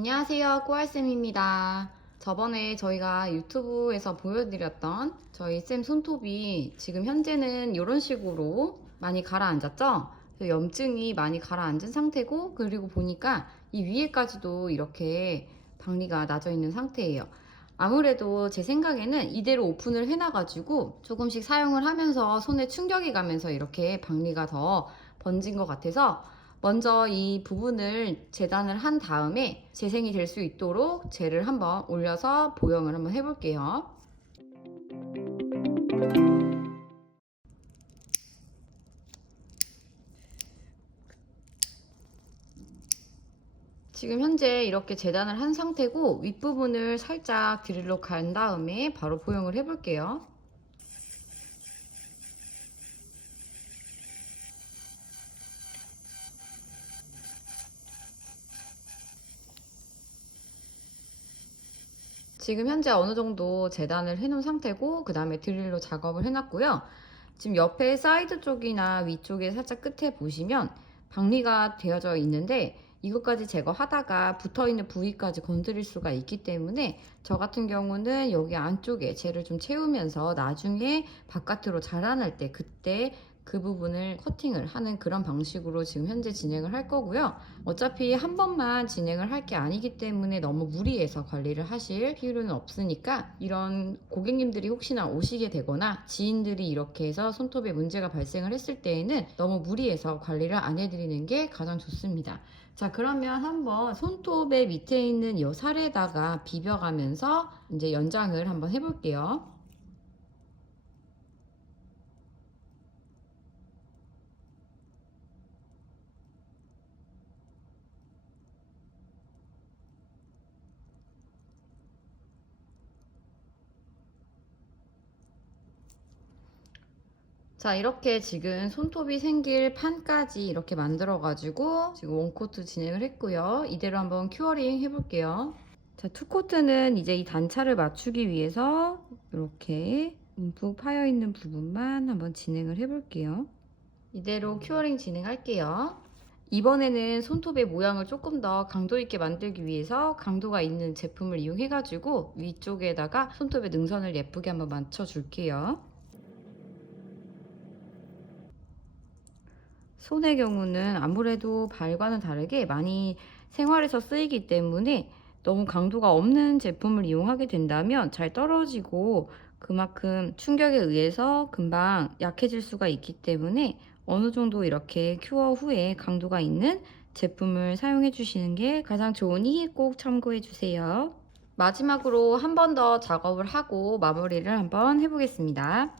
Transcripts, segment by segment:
안녕하세요. 꼬알쌤입니다. 저번에 저희가 유튜브에서 보여드렸던 저희 쌤 손톱이 지금 현재는 이런 식으로 많이 가라앉았죠? 염증이 많이 가라앉은 상태고, 그리고 보니까 이 위에까지도 이렇게 박리가 나져 있는 상태예요. 아무래도 제 생각에는 이대로 오픈을 해놔가지고 조금씩 사용을 하면서 손에 충격이 가면서 이렇게 박리가 더 번진 것 같아서 먼저 이 부분을 재단을 한 다음에 재생이 될 수 있도록 젤을 한번 올려서 보형을 한번 해볼게요. 지금 현재 이렇게 재단을 한 상태고 윗부분을 살짝 드릴로 간 다음에 바로 보형을 해볼게요. 지금 현재 어느 정도 재단을 해놓은 상태고 그 다음에 드릴로 작업을 해놨고요. 지금 옆에 사이드 쪽이나 위쪽에 살짝 끝에 보시면 박리가 되어져 있는데 이것까지 제거하다가 붙어있는 부위까지 건드릴 수가 있기 때문에 저 같은 경우는 여기 안쪽에 젤을 좀 채우면서 나중에 바깥으로 자라날 때 그때 그 부분을 커팅을 하는 그런 방식으로 지금 현재 진행을 할 거고요. 어차피 한 번만 진행을 할 게 아니기 때문에 너무 무리해서 관리를 하실 필요는 없으니까 이런 고객님들이 혹시나 오시게 되거나 지인들이 이렇게 해서 손톱에 문제가 발생을 했을 때에는 너무 무리해서 관리를 안 해드리는 게 가장 좋습니다. 자 그러면 한번 손톱의 밑에 있는 이 살에다가 비벼가면서 이제 연장을 한번 해볼게요. 자 이렇게 지금 손톱이 생길 판까지 이렇게 만들어 가지고 지금 원코트 진행을 했고요. 이대로 한번 큐어링 해볼게요. 자 투코트는 이제 이 단차를 맞추기 위해서 이렇게 움푹 파여 있는 부분만 한번 진행을 해볼게요. 이대로 큐어링 진행할게요. 이번에는 손톱의 모양을 조금 더 강도 있게 만들기 위해서 강도가 있는 제품을 이용해 가지고 위쪽에다가 손톱의 능선을 예쁘게 한번 맞춰 줄게요 손의 경우는 아무래도 발과는 다르게 많이 생활에서 쓰이기 때문에 너무 강도가 없는 제품을 이용하게 된다면 잘 떨어지고 그만큼 충격에 의해서 금방 약해질 수가 있기 때문에 어느 정도 이렇게 큐어 후에 강도가 있는 제품을 사용해 주시는 게 가장 좋으니 꼭 참고해 주세요. 마지막으로 한 번 더 작업을 하고 마무리를 한번 해보겠습니다.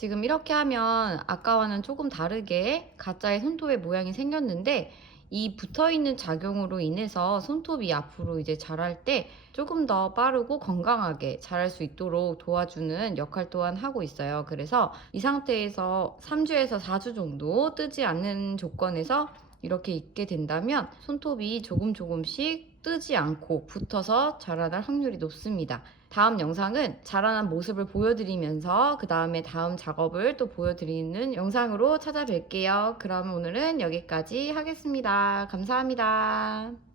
지금 이렇게 하면 아까와는 조금 다르게 가짜의 손톱의 모양이 생겼는데 이 붙어있는 작용으로 인해서 손톱이 앞으로 이제 자랄 때 조금 더 빠르고 건강하게 자랄 수 있도록 도와주는 역할 또한 하고 있어요. 그래서 이 상태에서 3주에서 4주 정도 뜨지 않는 조건에서 이렇게 있게 된다면 손톱이 조금 조금씩 뜨지 않고 붙어서 자라날 확률이 높습니다. 다음 영상은 자라난 모습을 보여드리면서 그 다음에 다음 작업을 또 보여드리는 영상으로 찾아뵐게요. 그럼 오늘은 여기까지 하겠습니다. 감사합니다.